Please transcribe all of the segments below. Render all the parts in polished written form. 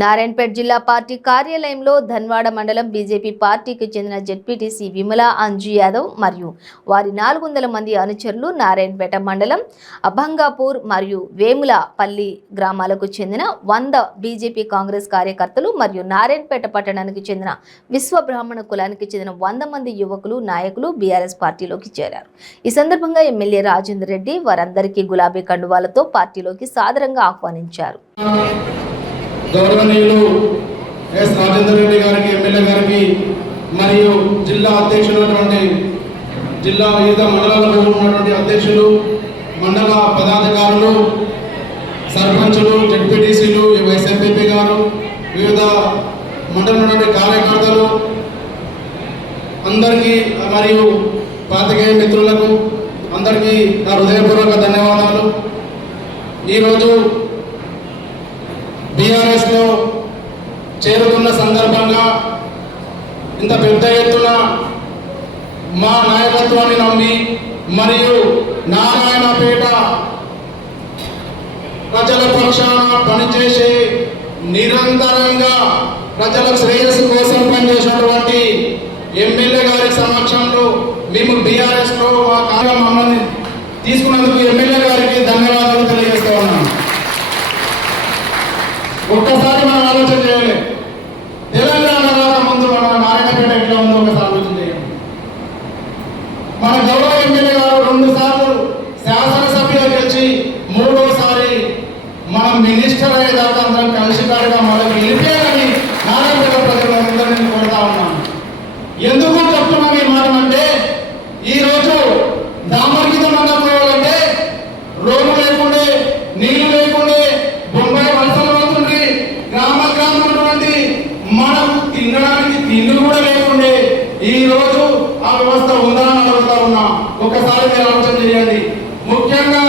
నారాయణపేట జిల్లా పార్టీ కార్యాలయంలో ధన్వాడ మండలం బీజేపీ పార్టీకి చెందిన జెడ్పీటీసీ విమల అంజు యాదవ్ మరియు వారి 400 మంది అనుచరులు నారాయణపేట మండలం అభంగాపూర్ మరియు వేములపల్లి గ్రామాలకు చెందిన 100 బీజేపీ కాంగ్రెస్ కార్యకర్తలు మరియు నారాయణపేట పట్టణానికి చెందిన విశ్వ బ్రాహ్మణ కులానికి చెందిన 100 మంది యువకులు నాయకులు బీఆర్ఎస్ పార్టీలోకి చేరారు. ఈ సందర్భంగా ఎమ్మెల్యే రాజేందర్ రెడ్డి వారందరికీ గులాబీ కండువాలతో పార్టీలోకి సాదరంగా ఆహ్వానించారు. గౌరవనీయులు ఎస్ రాజేందర్ రెడ్డి గారికి, ఎమ్మెల్యే గారికి మరియు జిల్లా అధ్యక్షులైనటువంటి జిల్లా వివిధ మండలాలలో ఉన్నటువంటి అధ్యక్షులు, మండల పదాధికారులు, సర్పంచులు, జెడ్పీటీసీలు, వైస్ ఎంపీపీ గారు, వివిధ మండలంలోని కార్యకర్తలు అందరికీ మరియు పాత్రికేయ మిత్రులకు అందరికీ నా హృదయపూర్వక ధన్యవాదాలు. ఈరోజు బీఆర్ఎస్లో చేరుతున్న సందర్భంగా ఇంత పెద్ద ఎత్తున మా నాయకత్వాన్ని నమ్మి మరియు నారాయణపేట ప్రజల పక్షాన పనిచేసే, నిరంతరంగా ప్రజల శ్రేయస్సు కోసం పనిచేసినటువంటి ఎమ్మెల్యే గారి సమక్షంలో మేము బీఆర్ఎస్లో మా కార్యక్రమాన్ని తీసుకున్నందుకు ఎమ్మెల్యే గారికి ధన్యవాదాలు తెలియజేస్తా ఉన్నాను. ఒక్కసారి మనం ఆలోచన చేయాలి. తెలంగాణ రాకముందు మన నారాయణపేట ఎట్లా ఉందో ఒకసారి ఆలోచన చేయాలి. మన గౌరవ ఎమ్మెల్యే గారు 2 సార్లు శాసనసభ్యులు గెలిచి 3వసారి మనం మినిస్టర్ అయ్యేదాకా అందరం కలిసికట్టుగా మనం గెలిపేయాలని నారాయణపేట ప్రజలందరినీ కోరుతా ఉన్నాను. ఎందుకు చెప్తున్నాం ఈ మాట అంటే, ఈరోజు దామర్గితం అన్నపోవాలంటే రోడ్డు లేకుండే, నీళ్లు లేకుండే, బొంబాయి వలసలు పోతుండే, గ్రామం ఉన్నటువంటి మనం తినడానికి తిండి కూడా లేకుండే, ఈ రోజు ఆ వ్యవస్థ ఉందా అని అడుగుతా ఉన్నా. ఒకసారి మీరు ఆలోచన చేయండి. ముఖ్యంగా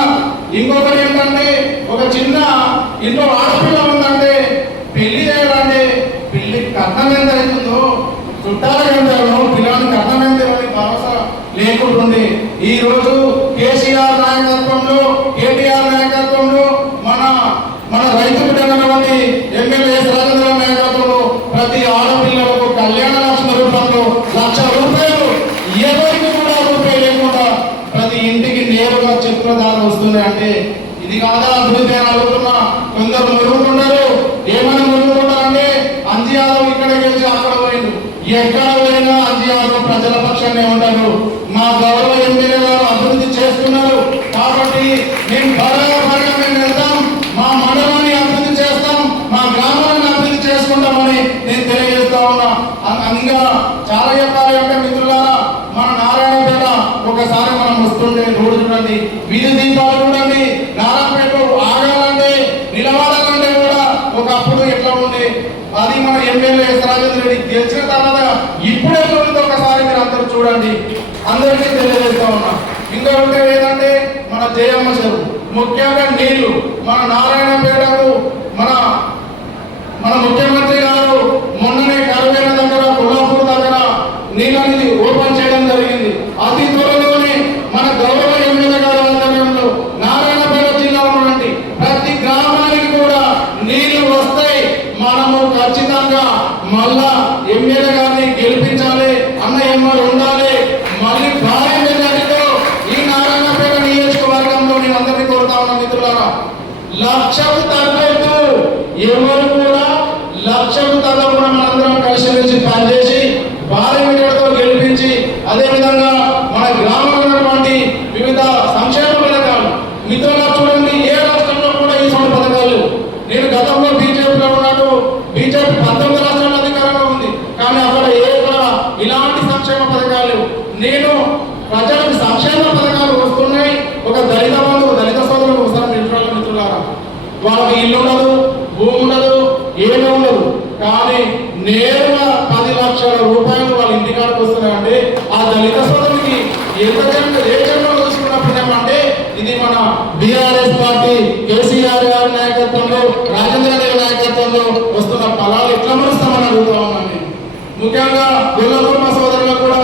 ఇంకొకటి ఏంటంటే, ఒక చిన్న ఇంట్లో ఆడపిల్ల ఉందంటే పెళ్లి చేయాలంటే పెళ్లికి కట్నం ఎంత అవుతుందో, చుట్టాలకు ఎంత పిల్లలకి కట్నం ఎంత భరోసా లేకుంటుండే. ఈ రోజు కేసీఆర్ నాయకత్వంలో, కేటీఆర్ నాయకత్వంలో, మన రైతు బిడ్డలటువంటి ఎమ్మెల్యే రాజేంద్ర నాయకత్వంలో ప్రతి ఆడపిల్లలకు కళ్యాణ లక్ష్మి రూపంలో 1,00,000 రూపాయలు ఎవరికి కూడా రూపాయి లేకుండా ప్రతి ఇంటికి నేరుగా చెక్కుల ద్వారా వస్తుంది. అంటే ఇది కాదా అభివృద్ధి అని అడుగుతున్నా. కొందరు మురుగుతున్నారు. ఏమైనా మురుగుతున్నారంటే అంజు యాదవ్ ఇక్కడ గెలిచి అక్కడ పోయిండు. ఎక్కడ పోయినా అంజు యాదవ్ ప్రజల పక్షాన్ని ఉంటారు. మా గౌరవ ఎమ్మెల్యే గారు అభివృద్ధి చేస్తున్నారు కాబట్టి మేము బరగా మేము వెళ్తాం, మా మండలాన్ని అభివృద్ధి చేస్తాం, మా గ్రామాలను అభివృద్ధి చేసుకుంటామని నేను తెలియజేస్తా ఉన్నా. ఇంకా చాలా చెప్పాలి అంటే మిత్రులారా, మన నారాయణపేట ఒకసారి మనం వస్తుండే రోడ్డు చూడండి, వీధి దీపాలు చూడండి. నారాయణపేట ఆగాలంటే, నిలబడాలంటే కూడా ఒకప్పుడు ఎట్లా ఉండే, అది మన ఎమ్మెల్యే రాజేంద్ర రెడ్డి గెలిచిన తర్వాత ఇప్పుడు ఎట్లా ఉందో ఒకసారి మీరు అందరూ చూడండి. అందరికీ తెలియజేస్తా ఉన్నా. ఇంకొకటి ఏంటంటే మన జయమ్మ చెరువు, ముఖ్యంగా నీళ్లు. మన నారాయణపేటకు మన ముఖ్యమంత్రి గారు మొన్ననే కరువేల దగ్గర, కొల్లాపూర్ దగ్గర నీళ్ళని ఓపెన్ చేయడం జరిగింది. అతి త్వరలోనే మన గౌరవ ఎమ్మెల్యే గారి ఆధ్వర్యంలో నారాయణపేట జిల్లాలో నుండి ప్రతి గ్రామానికి కూడా నీళ్లు వస్తాయి. మనము ఖచ్చితంగా మళ్ళా ఎమ్మెల్యే గారిని గెలిపించాలి, అన్న ఎమ్మెల్యే ఉండాలి. మళ్ళీ భారీ మెజారిటీతో ఈ నారాయణపేట నియోజకవర్గంలో నేను అందరినీ కోరుతా ఉన్నా మిత్రులారా, 1,00,000కు తగ్గొద్దు. ఎవరు కూడా 1,00,000కు తగ్గకుండా మనందరం కలిసి మెలిసి పనిచేసి భారీ మెజారిటీతో గెలిపించి, అదేవిధంగా మన గ్రామంలో ఉన్నటువంటి వివిధ సంక్షేమ పథకాలు మిత్రులు చూడండి. ఏ రాష్ట్రంలో కూడా ఈ సొంత పథకాలు. నేను గతంలో బీజేపీలో ఉన్నట్టు బీజేపీ 19 రాష్ట్రాల అధికారంలో ఉంది, కానీ అక్కడ ఇలాంటి సంక్షేమ పథకాలు. నేను ప్రజలకు సంక్షేమ పథకాలు వస్తున్నాయి. ఒక దళిత బంధువు, దళిత సోదరులకు వస్తారు మిత్రులారా, వాళ్ళకి ఇల్లు ఉండదు, భూమి ఉండదు, ఏమీ ఉండదు, కానీ నేరుగా 10 లక్షల రూపాయలు వాళ్ళ ఇంటికాడికి వస్తున్నాయంటే ఆ దళిత సోదరునికి ఏ జన్మలో చూసుకున్నప్పుడు అంటే ఇది మన బీఆర్ఎస్ పార్టీ కేసీఆర్ గారి నాయకత్వంలో, రాజేంద్ర రెడ్డి నాయకత్వంలో వస్తున్న ఫలాలు ఎట్లా మరుస్తామని అడుగుతా ఉన్నాను. ముఖ్యంగా గొర్రెల కుటుంబ సోదరులకు కూడా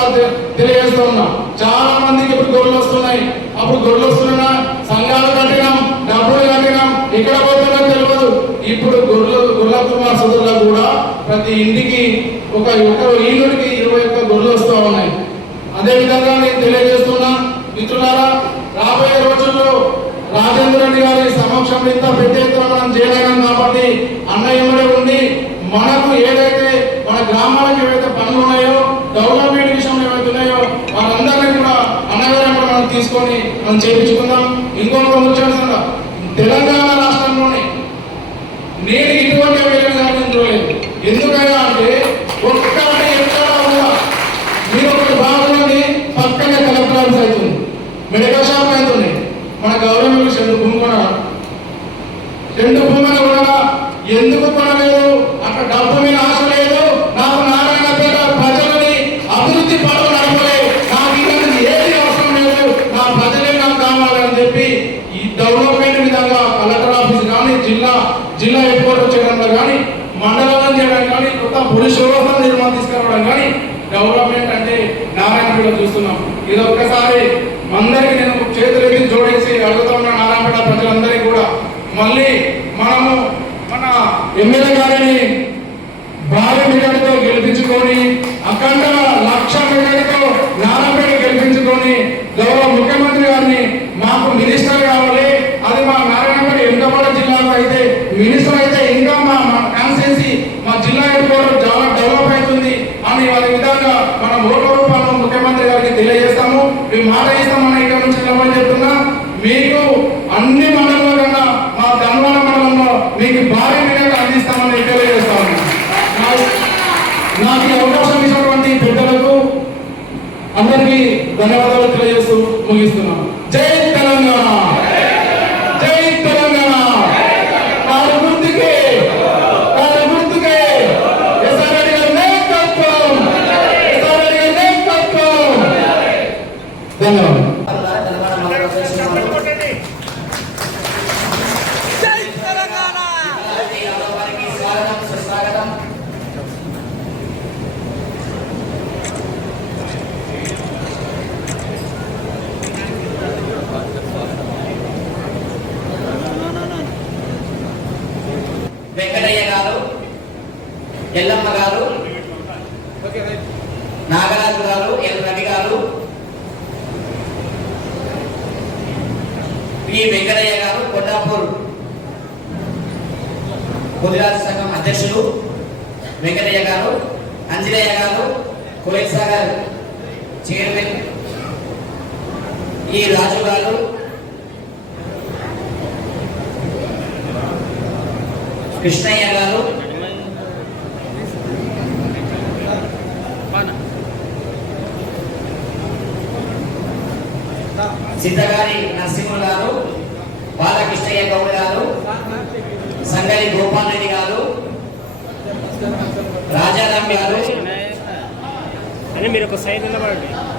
తెలియజేస్తూ ఉన్నా. చాలా మందికి ఇప్పుడు గొర్రెలు వస్తున్నాయి. అప్పుడు గొర్రెలు వస్తున్నా సంఘాలు కట్టినాం, డబ్బులు కట్టినాం, ఇక్కడ పోతున్నా తెలియదు. ఇప్పుడు గొర్రెల కుమార్ సోదరులకు కూడా ప్రతి ఇంటికి ఒక ఈనుడికి 21 గొర్రెలు వస్తూ ఉన్నాయి. అదేవిధంగా నేను తెలియజేస్తున్నా మిత్రులారా, రాబోయే రోజుల్లో రాజేంద్ర రెడ్డి గారి సమక్షంలో ఇంత పెద్ద ఎత్తున మనం చేయలేం కాబట్టి అన్నయ్యమ్మడే ఉండి మనకు ఏదైతే మన గ్రామాలకు ఏవైతే పనులు ఉన్నాయో డెవలప్మెంట్ విషయంలో ఏవైతే ఉన్నాయో వాళ్ళందరినీ కూడా అన్నగారిని కూడా మనం తీసుకొని మనం చేయించుకుందాం. ఇంకొక ముఖ్యంగా తెలంగాణ రాష్ట్రంలోనే నేను ఇటువంటి ఎమ్మెల్యేలు గారిని చూడలేదు. ఎందుకైనా అంటే ఒక్కటి ఎక్కడ కూడా మీరు ఒకటి బాగుంది పక్కనే కలెక్టర్ ఆఫీస్ అవుతుంది, మెడికల్ షాప్ అవుతుంది, మన గవర్నమెంట్ 2 భూమి కొనాలి. 2 భూములు కొనాలా? ఎందుకు కొనలేదు? అక్కడ డబ్బు మీద ఆశ లేదు. నాకు నారాయణపేట ప్రజలని అభివృద్ధి పనులు నడపలే, నాకు ఇలాంటి ఏది అవసరం లేదు, నా ప్రజలే నాకు కావాలని చెప్పి ఈ డెవలప్మెంట్ విధంగా కలెక్టర్ ఆఫీస్ కానీ జిల్లా హెడ్ క్వార్టర్ చేయడంలో కానీ మండలం చేయడం కానీ కొత్త పోలీస్ వ్యవస్థ నిర్మాణం తీసుకురావడం కానీ డెవలప్మెంట్ అంటే నారాయణపేట చూస్తున్నాం. ఇది ఒక్కసారి అందరికీ నేను చేతులెత్తి జోడించి అడుగుతా ఉన్న నారాయణపేట ప్రజలందరికీ కూడా మళ్ళీ మనము మన ఎమ్మెల్యే గారిని భారీ మెజార్టీతో గెలిపించుకొని అఖండ 1,00,000 మెజార్టీతో నారాయణపేట గెలిపించుకొని గౌరవ ముఖ్యమంత్రి గారిని మాకు మినిస్టర్ కావాలి, అది మా నారాయణపేట ఎంతపాడ జిల్లాలో అయితే మినిస్టర్ అయితే ఇంకా మా కాన్స్టిట్యున్సీ మా జిల్లా హెడ్ క్వార్టర్ చాలా డెవలప్ అవుతుంది అని వాళ్ళ విధంగా మనం ఓట్ల రూపాయలు ముఖ్యమంత్రి గారికి తెలియజేస్తాము. మేము మాట ఇస్తామని ఇక్కడ నుంచి నిలబడి చెప్తున్నా. మీకు అన్ని మండలాల కన్నా మా ధన్వాడ మండలంలో మీకు భారీ విధంగా అందిస్తామని తెలియజేస్తాము. నాకు ఈ అవకాశం ఇచ్చినటువంటి పెద్దలకు అందరికీ ధన్యవాదాలు తెలియజేస్తూ ముగిస్తున్నాను. జై తెలంగాణ, జై తెలంగాణ. కారు గుర్తుకే ఎస్ఆర్ రెడ్డి గారి నాయకత్వం, ఎస్ఆర్ రెడ్డి గారి నాయకత్వం. ధన్యవాదాలు. వెంకటయ్య గారు, ఎల్లమ్మ గారు, నాగరాజు గారు, ఎల్ రవి గారు, పి వెంకటయ్య గారు, కొండాపూర్ ముదిరాజు సంఘం అధ్యక్షులు వెంకటయ్య గారు, అంజనేయ గారు, కోయిల్ సాగర్ చైర్మన్ ఈ రాజు గారు, కృష్ణయ్య గారు, సిద్ధగారి నరసింహులు గారు, బాలకృష్ణయ్య గౌడ్ గారు, సంగరి గోపాల్ రెడ్డి గారు, రాజారాం గారు అని మీరు ఒక సైడ్ నిలబడండి.